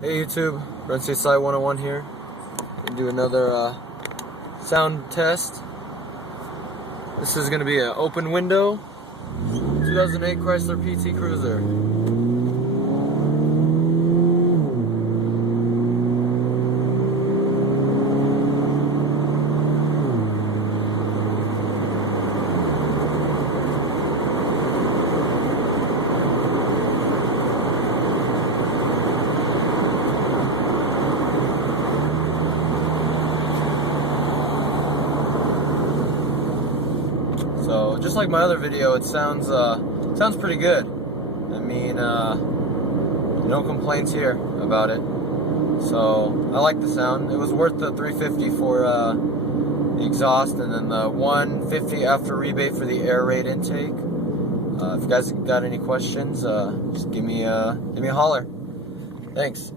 Hey YouTube, RunCSI 101 here. Gonna do another sound test. This is gonna be an open window 2008 Chrysler PT Cruiser. So just like my other video, it sounds pretty good. I mean, no complaints here about it. So I like the sound. It was worth the $350 for the exhaust, and then the $150 after rebate for the Airaid intake. If you guys got any questions, just give me a holler. Thanks.